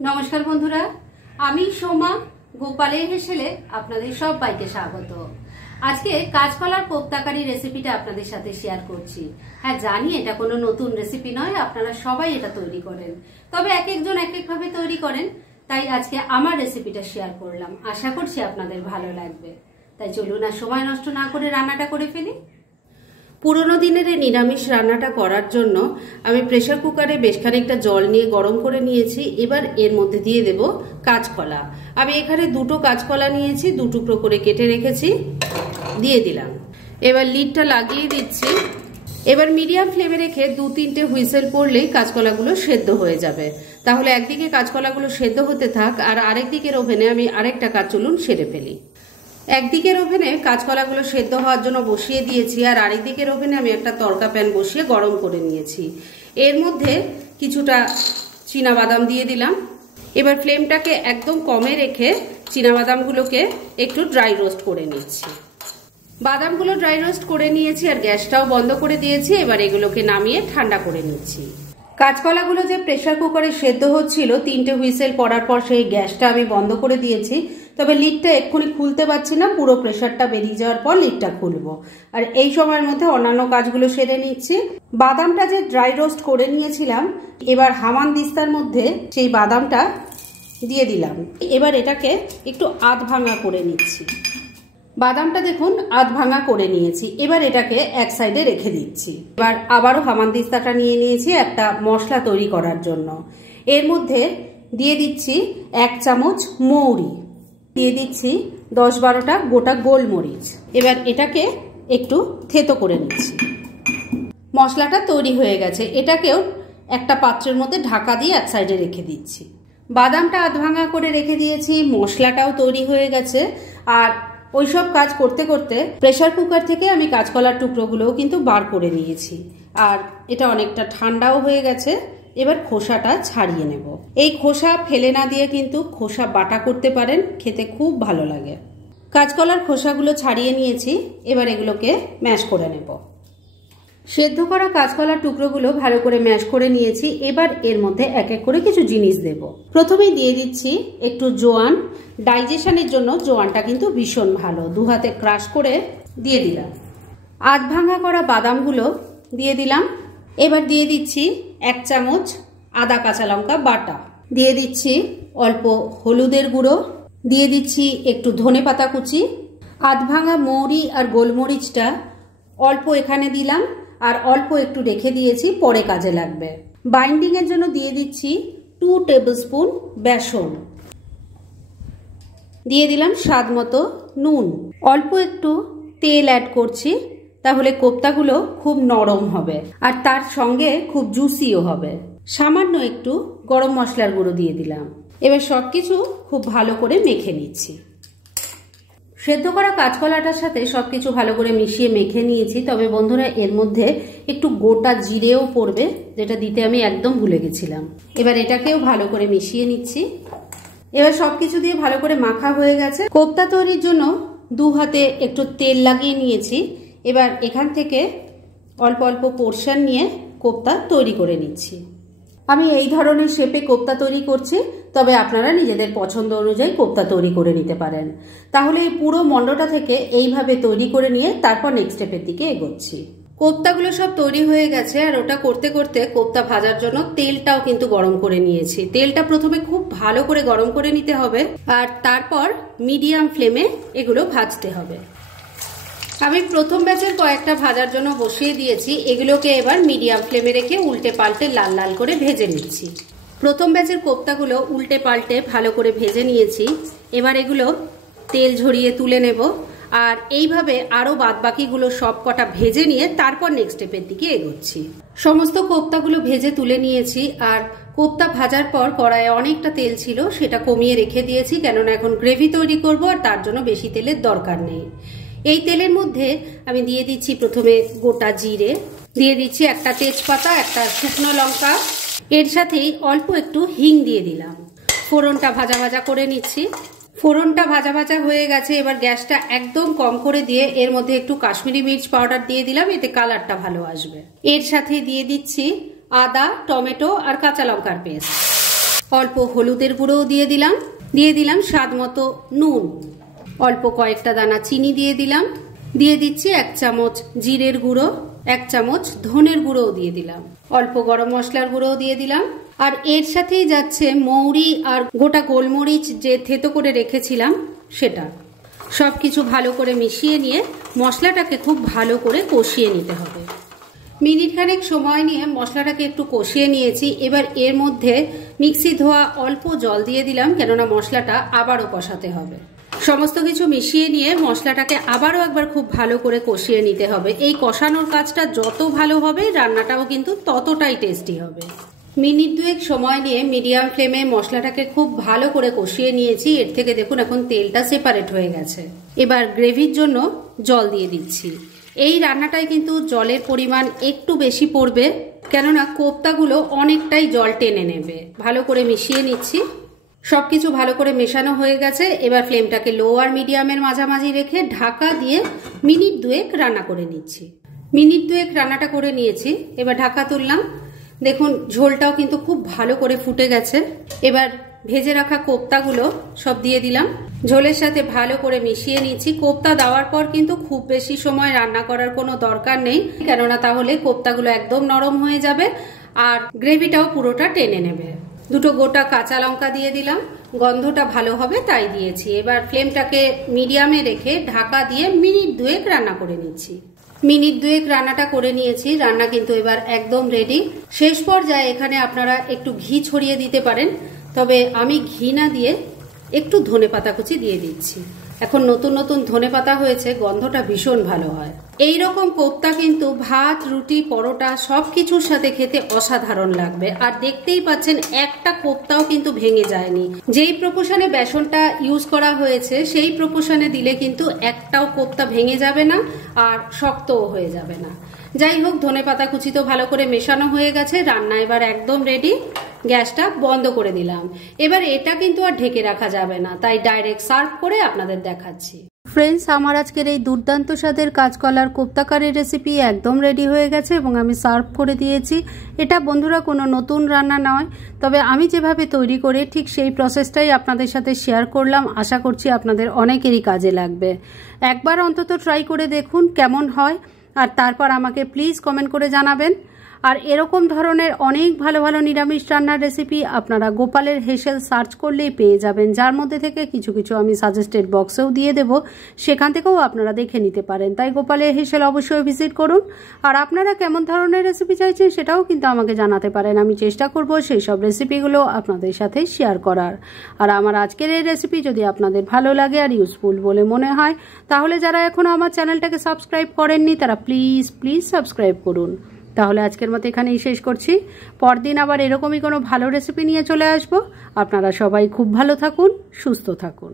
নমস্কার বন্ধুরা, আমি সোমা গোপালের হেসেলে আপনাদের সবাইকে স্বাগত। আজকে কাঁচকলার কোপ্তাকারি রেসিপিটা আপনাদের সাথে শেয়ার করছি। হ্যাঁ, জানি এটা কোনো নতুন রেসিপি নয়, আপনারা সবাই এটা তৈরি করেন, তবে এক একজন এক একভাবে তৈরি করেন। তাই আজকে আমার রেসিপিটা শেয়ার করলাম, আশা করছি আপনাদের ভালো লাগবে। তাই চলুন আর সময় নষ্ট না করে রান্নাটা করে ফেলি। পুরোনো দিনের এই নিরামিষ রান্নাটা করার জন্য আমি প্রেসার কুকারে বেশ খানিকটা জল নিয়ে গরম করে নিয়েছি। এবার এর মধ্যে দিয়ে দেব কাঁচকলা। আমি এখানে দুটো কাঁচকলা নিয়েছি, দু টুকরো করে কেটে রেখেছি, দিয়ে দিলাম। এবার লিডটা লাগিয়ে দিচ্ছি। এবার মিডিয়াম ফ্লেমে রেখে 2-3টে হুইসেল পড়লেই কাঁচকলাগুলো সেদ্ধ হয়ে যাবে। তাহলে একদিকে কাঁচকলাগুলো সেদ্ধ হতে থাক, আর আরেকদিকের ওভেনে আমি আরেকটা কাজ চলুন সেরে ফেলি। একদিকের ওভেনে কাঁচকলাগুলো সেদ্ধ হওয়ার জন্য বসিয়ে দিয়েছি, আর আরেকদিকের ওভেনে আমি একটা তড়কা প্যান বসিয়ে গরম করে নিয়েছি। এর মধ্যে কিছুটা চীনাবাদাম দিয়ে দিলাম। এবার ফ্লেমটাকে একদম কমে রেখে চীনাবাদামগুলোকে একটু ড্রাই রোস্ট করে নিচ্ছি। বাদামগুলো ড্রাই রোস্ট করে নিয়েছি আর গ্যাসটাও বন্ধ করে দিয়েছি। এবার এগুলোকে নামিয়ে ঠান্ডা করে নিচ্ছি। কাঁচকলাগুলো যে প্রেসার কুকারে সেদ্ধ হচ্ছিল, 3টে হুইসেল পড়ার পর সেই গ্যাসটা আমি বন্ধ করে দিয়েছি। তবে লিডটা এক্ষুনি খুলতে পারছি না, পুরো প্রেসারটা বেরিয়ে যাওয়ার পর লিডটা খুলবো। আর এই সময়ের মধ্যে অন্যান্য কাজগুলো সেরে নিচ্ছি। বাদামটা যে ড্রাই রোস্ট করে নিয়েছিলাম, এবার হামান দিস্তার মধ্যে সেই বাদামটা দিয়ে দিলাম। এবার এটাকে একটু আধ ভাঙা করে নিচ্ছি। বাদামটা দেখুন আধ ভাঙা করে নিয়েছি। এবার এটাকে এক সাইডে রেখে দিচ্ছি। এবার আবারও হামানদিস্তাটা নিয়ে নিয়েছি একটা মশলা তৈরি করার জন্য। এর মধ্যে দিয়ে দিচ্ছি 1 চামচ মৌরি, দিয়ে দিচ্ছি 10-12টা গোটা গোলমরিচ। এবার এটাকে একটু থেতো করে নিচ্ছি। মশলাটা তৈরি হয়ে গেছে। এটাকেও একটা পাত্রের মধ্যে ঢাকা দিয়ে এক সাইডে রেখে দিচ্ছি। বাদামটা আধ ভাঙা করে রেখে দিয়েছি, মশলাটাও তৈরি হয়ে গেছে। আর ওইসব কাজ করতে করতে প্রেসার কুকার থেকে আমি কাঁচকলার টুকরোগুলোও কিন্তু বার করে নিয়েছি। আর এটা অনেকটা ঠান্ডাও হয়ে গেছে। এবার খোসাটা ছাড়িয়ে নেব। এই খোসা ফেলে না দিয়ে কিন্তু খোসা বাটা করতে পারেন, খেতে খুব ভালো লাগে। কাঁচকলার খোসাগুলো ছাড়িয়ে নিয়েছি। এবার এগুলোকে ম্যাশ করে নেব। সেদ্ধ করা কাঁচকলার টুকরোগুলো ভালো করে ম্যাশ করে নিয়েছি। এবার এর মধ্যে এক এক করে কিছু জিনিস দেব। প্রথমেই দিয়ে দিচ্ছি একটু জোয়ান। ডাইজেশনের জন্য জোয়ানটা কিন্তু ভীষণ ভালো। 2 হাতে ক্রাশ করে দিয়ে দিলাম। আধ ভাঙা করা বাদামগুলো দিয়ে দিলাম। এবার দিয়ে দিচ্ছি 1 চামচ আদা কাঁচা লঙ্কা বাটা, দিয়ে দিচ্ছি অল্প হলুদের গুঁড়ো, দিয়ে দিচ্ছি একটু ধনেপাতা কুচি। আধ ভাঙা মৌরি আর গোলমরিচটা অল্প এখানে দিলাম, আর অল্প একটু রেখে দিয়েছি, পরে কাজে লাগবে। বাইন্ডিং এর জন্য দিয়ে দিচ্ছি 2 টেবিলস্পুন বেসন, দিয়ে দিলাম স্বাদ মতো নুন, অল্প একটু তেল অ্যাড করছি, তাহলে কোপ্তাগুলো খুব নরম হবে আর তার সঙ্গে খুব জুসিও হবে। সামান্য একটু গরম মশলার গুঁড়ো দিয়ে দিলাম। এবার সবকিছু খুব ভালো করে মেখে নিচ্ছি। সেদ্ধ করা কাঁচকলাটার সাথে সবকিছু ভালো করে মিশিয়ে মেখে নিয়েছি। তবে বন্ধুরা, এর মধ্যে একটু গোটা জিরেও পড়বে, যেটা দিতে আমি একদম ভুলে গেছিলাম। এবার এটাকেও ভালো করে মিশিয়ে নিচ্ছি। এবার সবকিছু দিয়ে ভালো করে মাখা হয়ে গেছে। কোপ্তা তৈরির জন্য 2 হাতে একটু তেল লাগিয়ে নিয়েছি। এবার এখান থেকে অল্প অল্প পোর্শন নিয়ে কোপ্তা তৈরি করে নিচ্ছি। আমি এই ধরনের শেপে কোপ্তা তৈরি করছি, তবে আপনারা নিজেদের পছন্দ অনুযায়ী কোপ্তা তৈরি করে নিতে পারেন। তাহলে এই পুরো মণ্ডটা থেকে এইভাবে তৈরি করে নিয়ে তারপর নেক্সট স্টেপের দিকে এগোচ্ছি। কোপ্তাগুলো সব তৈরি হয়ে গেছে, আর ওটা করতে করতে কোপ্তা ভাজার জন্য তেলটাও কিন্তু গরম করে নিয়েছি। তেলটা প্রথমে খুব ভালো করে গরম করে নিতে হবে, আর তারপর মিডিয়াম ফ্লেমে এগুলো ভাজতে হবে। আমি প্রথম ব্যাচের কয়েকটা ভাজার জন্য বসিয়ে দিয়েছি। এগুলোকে এবার মিডিয়াম ফ্লেমে রেখে উল্টে পাল্টে লাল লাল করে ভেজে নিচ্ছি। প্রথম ব্যাচের কোপ্তাগুলো উল্টে পাল্টে ভালো করে ভেজে নিয়েছি। এবার এগুলো তেল ঝরিয়ে তুলে নেব, আর এইভাবে আরও বাদবাকিগুলো সব কটা ভেজে নিয়ে তারপর নেক্সট স্টেপের দিকে এগোচ্ছি। সমস্ত কোপ্তাগুলো ভেজে তুলে নিয়েছি, আর কোপ্তা ভাজার পর কড়াইয়ে অনেকটা তেল ছিল, সেটা কমিয়ে রেখে দিয়েছি, কেননা এখন গ্রেভি তৈরি করব আর তার জন্য বেশি তেলের দরকার নেই। এই তেলের মধ্যে আমি দিয়ে দিচ্ছি প্রথমে গোটা জিরে, দিয়ে দিচ্ছি একটা তেজপাতা, একটা শুকনো লঙ্কা, এর সাথেই অল্প একটু হিং দিয়ে দিলাম। ফোড়নটা ভাজা ভাজা করে নিচ্ছি। ফোড়নটা ভাজা ভাজা হয়ে গেছে। এবার গ্যাসটা একদম কম করে দিয়ে এর মধ্যে একটু কাশ্মীরি মির্চ পাউডার দিয়ে দিলাম, এতে কালারটা ভালো আসবে। এর সাথে দিয়ে দিচ্ছি আদা, টমেটো আর কাঁচা লঙ্কার পেস্ট। অল্প হলুদের গুঁড়োও দিয়ে দিলাম স্বাদ মতো নুন, অল্প কয়েকটা দানা চিনি দিয়ে দিচ্ছি 1 চামচ জিরের গুঁড়ো, 1 চামচ ধনের গুঁড়োও দিয়ে দিলাম, অল্প গরম মশলার গুঁড়োও দিয়ে দিলাম। আর এর সাথেই যাচ্ছে মৌরি আর গোটা গোলমরিচ যে থেতো করে রেখেছিলাম সেটা। সবকিছু ভালো করে মিশিয়ে নিয়ে মশলাটাকে খুব ভালো করে কষিয়ে নিতে হবে। মিনিটখানেক সময় নিয়ে মশলাটাকে একটু কষিয়ে নিয়েছি। এবার এর মধ্যে মিক্সি ধোয়া অল্প জল দিয়ে দিলাম, কেননা মশলাটা আবারও কষাতে হবে। সমস্ত কিছু মিশিয়ে নিয়ে মশলাটাকে আবারও একবার খুব ভালো করে কষিয়ে নিতে হবে। এই কষানোর কাজটা যত ভালো হবে রান্নাটাও কিন্তু ততটাই টেস্টি হবে। মিনিট 2 সময় নিয়ে মিডিয়াম ফ্লেমে মশলাটাকে খুব ভালো করে কষিয়ে নিয়েছি। এর থেকে দেখুন এখন তেলটা সেপারেট হয়ে গেছে। এবার গ্রেভির জন্য জল দিয়ে দিচ্ছি। এই রান্নাটায় কিন্তু জলের পরিমাণ একটু বেশি পড়বে, কেননা কোপ্তাগুলো অনেকটাই জল টেনে নেবে। ভালো করে মিশিয়ে নিচ্ছি। সবকিছু ভালো করে মেশানো হয়ে গেছে। এবার ফ্লেমটাকে লো আর মিডিয়ামের মাঝামাঝি রেখে ঢাকা দিয়ে মিনিট 2 রান্না করে নিচ্ছি। মিনিট 2 রান্নাটা করে নিয়েছি। এবার ঢাকা তুললাম। দেখুন ঝোলটাও কিন্তু খুব ভালো করে ফুটে গেছে। এবার ভেজে রাখা কোপ্তাগুলো সব দিয়ে দিলাম। ঝোলের সাথে ভালো করে মিশিয়ে নিচ্ছি। কোপ্তা দেওয়ার পর কিন্তু খুব বেশি সময় রান্না করার কোনো দরকার নেই, কেননা তাহলে কোপ্তাগুলো একদম নরম হয়ে যাবে আর গ্রেভিটাও পুরোটা টেনে নেবে। 2টো গোটা কাঁচা লঙ্কা দিয়ে দিলাম, গন্ধটা ভালো হবে তাই দিয়েছি। এবার ফ্লেমটাকে মিডিয়ামে রেখে ঢাকা দিয়ে মিনিট 2 রান্না করে নিচ্ছি। মিনিট 2 রান্নাটা করে নিয়েছি। রান্না কিন্তু এবার একদম রেডি। শেষ পর্যায়ে এখানে আপনারা একটু ঘি ছড়িয়ে দিতে পারেন, তবে আমি ঘি না দিয়ে একটু ধনেপাতা কুচি দিয়ে দিচ্ছি। এখন নতুন নতুন ধনেপাতা হয়েছে, গন্ধটা ভীষণ ভালো হয়। এই রকম কোপ্তা কিন্তু ভাত, রুটি, পরোটা সবকিছুর সাথে খেতে অসাধারণ লাগবে। আর দেখতেই পাচ্ছেন একটা কোপ্তাও কিন্তু ভেঙে যায়নি। যেই প্রপোর্শনে বেসনটা ইউজ করা হয়েছে সেই প্রপোর্শনে দিলে কিন্তু একটাও কোপ্তা ভেঙে যাবে না আর শক্তও হয়ে যাবে না। যাই হোক, ধনেপাতা কুচি তো ভালো করে মেশানো হয়ে গেছে। রান্না এবার একদম রেডি। গ্যাসটা বন্ধ করে দিলাম। এবার এটা কিন্তু আর ঢেকে রাখা যাবে না, তাই ডাইরেক্ট সার্ভ করে আপনাদের দেখাচ্ছি। ফ্রেন্ডস, আমার আজকের এই দুর্দান্ত স্বাদের কাঁচকলার কোপ্তা কারির রেসিপি একদম রেডি হয়ে গেছে এবং আমি সার্ভ করে দিয়েছি। এটা বন্ধুরা কোনো নতুন রান্না নয়, তবে আমি যেভাবে তৈরি করে ঠিক সেই প্রসেসটাই আপনাদের সাথে শেয়ার করলাম। আশা করছি আপনাদের অনেকেরই কাজে লাগবে। একবার অন্তত ট্রাই করে দেখুন কেমন হয়, আর তারপর আমাকে প্লিজ কমেন্ট করে জানাবেন। আর এরকম ধরনের অনেক ভালো ভালো নিরামিষ রান্নার রেসিপি আপনারা গোপালের হেসেল সার্চ করলেই পেয়ে যাবেন, যার মধ্যে থেকে কিছু কিছু আমি সাজেস্টেড বক্সেও দিয়ে দেব, সেখান থেকেও আপনারা দেখে নিতে পারেন। তাই গোপালের হেসেল অবশ্যই ভিজিট করুন। আর আপনারা কেমন ধরনের রেসিপি চাইছেন সেটাও কিন্তু আমাকে জানাতে পারেন। আমি চেষ্টা করব সেই সব রেসিপিগুলো আপনাদের সাথে শেয়ার করার। আর আমার আজকের এই রেসিপি যদি আপনাদের ভালো লাগে আর ইউজফুল বলে মনে হয়, তাহলে যারা এখনও আমার চ্যানেলটাকে সাবস্ক্রাইব করেননি তারা প্লিজ সাবস্ক্রাইব করুন। তাহলে আজকের মতো এখানেই শেষ করছি। পরদিন আবার এরকমই কোনো ভালো রেসিপি নিয়ে চলে আসব। আপনারা সবাই খুব ভালো থাকুন, সুস্থ থাকুন।